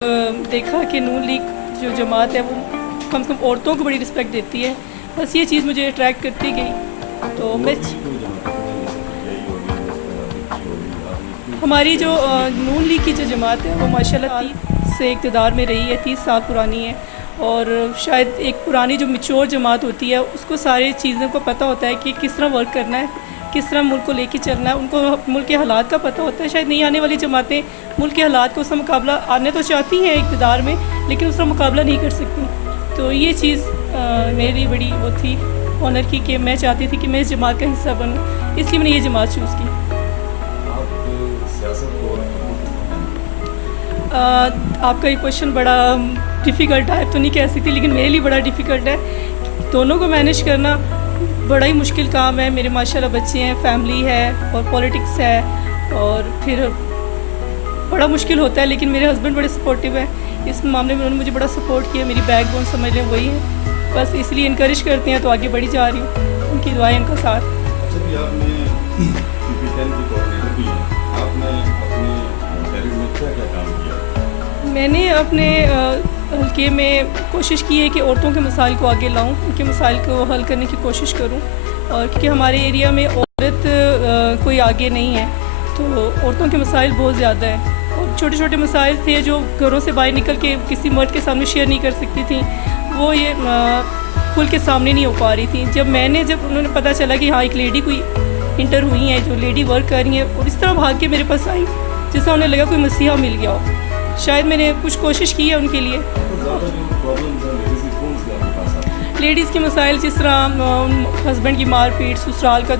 देखा कि नून लीग जो जमात है वो कम से कम औरतों को बड़ी रिस्पेक्ट देती है। बस ये चीज़ मुझे अट्रैक्ट करती गई। तो मैं हमारी जो नून लीग की जो जमात है वो माशाल्लाह से इक़्तिदार में रही है, 30 साल पुरानी है। और शायद एक पुरानी जो मैच्योर जमात होती है उसको सारी चीज़ों को पता होता है कि किस तरह वर्क करना है, किस तरह मुल्क को लेके चलना है। उनको मुल्क के हालात का पता होता है। शायद नहीं आने वाली जमातें मुल्क के हालात को उसका मुकाबला आने तो चाहती हैं इक़्तिदार में, लेकिन उसका मुकाबला नहीं कर सकती। तो ये चीज़ मेरे लिए बड़ी वो थी ऑनर की कि मैं चाहती थी कि मैं इस जमात का हिस्सा बनूँ, इसलिए मैंने ये जमात चूज़ की। आपका ये क्वेश्चन बड़ा डिफ़िकल्ट है तो नहीं कह सकती, लेकिन मेरे लिए बड़ा डिफ़िकल्ट है। दोनों को मैनेज करना बड़ा ही मुश्किल काम है। मेरे माशाल्लाह बच्चे हैं, फैमिली है और पॉलिटिक्स है, और फिर बड़ा मुश्किल होता है। लेकिन मेरे हस्बैंड बड़े सपोर्टिव हैं इस मामले में, उन्होंने मुझे बड़ा सपोर्ट किया। मेरी बैकबोन समझ लें वही है, बस इसलिए इनकरेज करते हैं तो आगे बढ़ी जा रही हूँ। उनकी दुआएं, उनका साथ। मैंने अपने हल्के में कोशिश की है कि औरतों के मसाइल को आगे लाऊं, उनके मसाइल को हल करने की कोशिश करूं। और क्योंकि हमारे एरिया में औरत कोई आगे नहीं है, तो औरतों के मसाइल बहुत ज़्यादा हैं। और छोटे छोटे मसाइल थे जो घरों से बाहर निकल के किसी मर्द के सामने शेयर नहीं कर सकती थी, वो ये खुल के सामने नहीं हो पा रही थी। जब उन्होंने पता चला कि हाँ एक लेडी कोई इंटर हुई है जो लेडी वर्क कर रही है, और इस तरह भाग के मेरे पास आई जिससे उन्हें लगा कोई मसीहा मिल गया हो। शायद मैंने कुछ कोशिश की है उनके लिए। लेडीज़ के मसाइल जिस तरह हस्बैंड की मारपीट, ससुराल का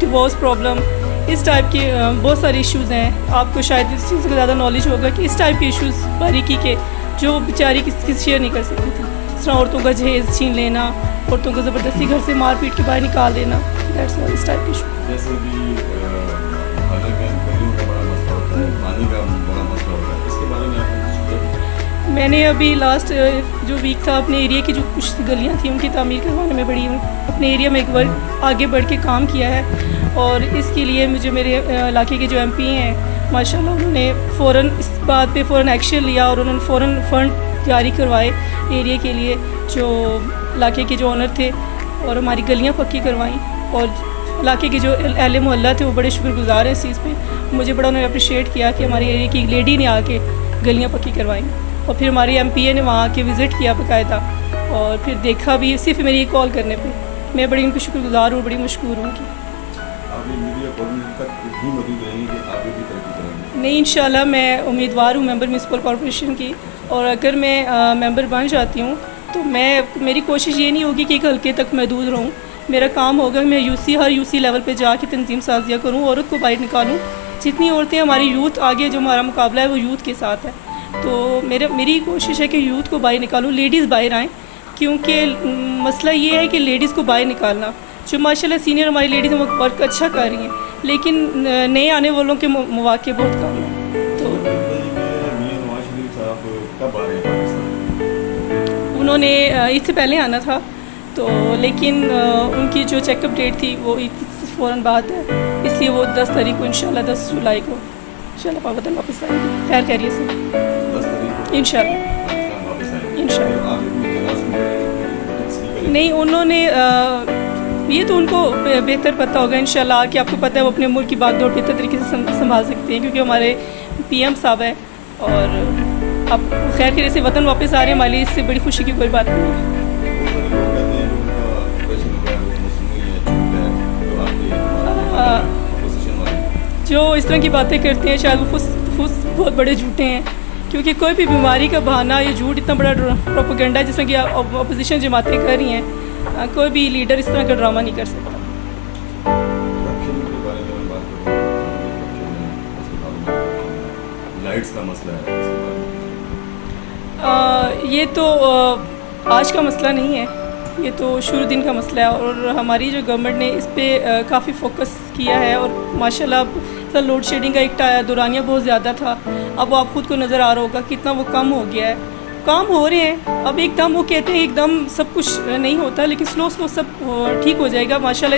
डिवोर्स प्रॉब्लम, इस टाइप के बहुत सारे इश्यूज़ हैं। आपको शायद इस चीज़ का ज़्यादा नॉलेज होगा कि इस टाइप के इश्यूज़ बारीकी के जो बेचारी किसी शेयर नहीं कर सकती थी। इस तरह औरतों का जहेज़ छीन लेना, औरतों को ज़बरदस्ती घर से मारपीट के बाहर निकाल देना, दैट्स ऑल इस टाइप के इशू। मैंने अभी लास्ट जो वीक था अपने एरिया की जो कुछ गलियां थी उनकी तामीर करवाने में बड़ी अपने एरिया में एक वर्क आगे बढ़ के काम किया है। और इसके लिए मुझे मेरे इलाके के जो एमपी हैं माशाल्लाह उन्होंने फ़ौरन इस बात पे फ़ौरन एक्शन लिया और उन्होंने फ़ौरन फ़ंड जारी करवाए एरिया के लिए। जो इलाके के जो ऑनर थे और हमारी गलियाँ पक्की करवाईं, और इलाके के जो अहले मोहल्ला थे वो बड़े शुक्रगुज़ार हैं इस चीज़ पे। मुझे बड़ा उन्होंने अप्रिशिएट किया कि हमारे एरिया की एक लेडी ने आके गलियाँ पक्की करवाईं। और फिर हमारे एमपीए ने वहाँ आके विज़िट किया बाकायदा, और फिर देखा भी सिर्फ मेरी कॉल करने पे। मैं बड़ी उनकी शुक्रगुज़ार हूँ, बड़ी मशकूर हूँ उनकी। नहीं, इंशाल्लाह मैं उम्मीदवार हूँ मेंबर म्यूनसिपल कॉर्पोरेशन की, और अगर मैं मेंबर बन जाती हूँ तो मेरी कोशिश ये नहीं होगी कि एक हल्के तक महदूद रहूँ। मेरा काम होगा मैं हर यूसी लेवल पे जाके तंजीम साजिया करूँ, औरत को बाहर निकालूँ। जितनी औरतें हमारी यूथ आगे जो हमारा मुकाबला है वो यूथ के साथ है, तो मेरी कोशिश है कि यूथ को बाहर निकालूँ, लेडीज़ बाहर आएँ। क्योंकि मसला ये है कि लेडीज़ को बाहर निकालना, जो माशाल्लाह सीनियर हमारी लेडीज़ हैं वो वर्क अच्छा कर रही हैं, लेकिन नए आने वालों के मौके बहुत कम हैं। तो उन्होंने इससे पहले आना था, तो लेकिन उनकी जो चेकअप डेट थी वो फ़ौरन बाद है, इसलिए वो 10 तारीख को इंशाल्लाह 10 जुलाई को इंशाल्लाह वतन वापस आएंगे खैर खैरियत से इंशाल्लाह। नहीं, उन्होंने ये तो उनको बेहतर पता होगा इंशाल्लाह कि आपको पता है वो अपने मुल्क की बागडोर बेहतर तरीके से संभाल सकते हैं, क्योंकि हमारे पीएम साहब है। और अब खैर खैरियत से वतन वापस आ रहे हैं, हमारे लिए इससे बड़ी खुशी की कोई बात नहीं है। जो इस तरह की बातें करते हैं शायद वो खुद बहुत बड़े झूठे हैं, क्योंकि कोई भी बीमारी का बहाना या झूठ इतना बड़ा प्रोपेगेंडा जिस तरह की अपोजिशन जमातें कर रही हैं, कोई भी लीडर इस तरह का ड्रामा नहीं कर सकता। लाइट्स का मसला है, ये तो आज का मसला नहीं है, ये तो शुरू दिन का मसला है। और हमारी जो गवर्नमेंट ने इस पर काफ़ी फोकस किया है, और माशाल्लाह अब लोड शेडिंग का एक दौरानिया बहुत ज़्यादा था, अब वो आप खुद को नज़र आ रहा होगा कितना वो कम हो गया है। काम हो रहे हैं, अब एकदम वो कहते हैं एकदम सब कुछ नहीं होता, लेकिन स्लो सब ठीक हो जाएगा। माशाल्लाह